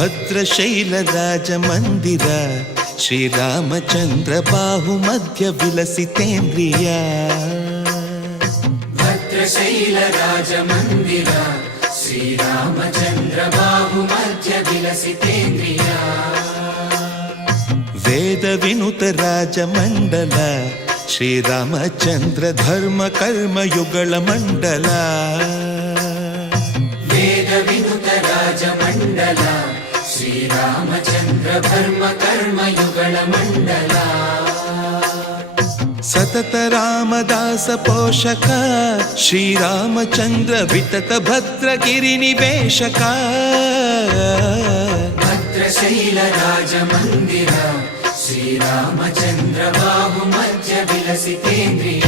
ಭದ್ರಶೈಲರಾಜಮಂದಿರ ಶ್ರೀರಾಮಚಂದ್ರ ಬಾಹುಮಧ್ಯ ವಿಲಸಿತೇಂದ್ರಿಯ. ಭದ್ರಶೈಲರಾಜಮಂದಿರ ಶ್ರೀರಾಮಚಂದ್ರ ಬಾಹುಮಧ್ಯ ವಿಲಸಿತೇಂದ್ರಿಯ. ವೇದ ವಿನುತ ರಾಜಮಂಡಲ ಶ್ರೀರಾಮಚಂದ್ರ ಧರ್ಮ ಕರ್ಮಯುಗಳ ಮಂಡಲ. ವೇದ ವಿನುತ ರಾಜಮಂಡಲ ಶ್ರೀರಾಮಚಂದ್ರ ಧರ್ಮ ಕರ್ಮಯುಗಳ ಮಂಡಲ. ಸತತ ರಾಮದಾಸ ಪೋಷಕ ಶ್ರೀರಾಮಚಂದ್ರ ವಿತತ ಭದ್ರಗಿರಿ ನಿವೇಶಕ. ಭದ್ರಶೈಲ ರಾಜಮಂದಿರ ಶ್ರೀರಾಮಚಂದ್ರ ಬಾಹುಮಧ್ಯ ವಿಲಸಿತೇಂದ್ರಿಯ.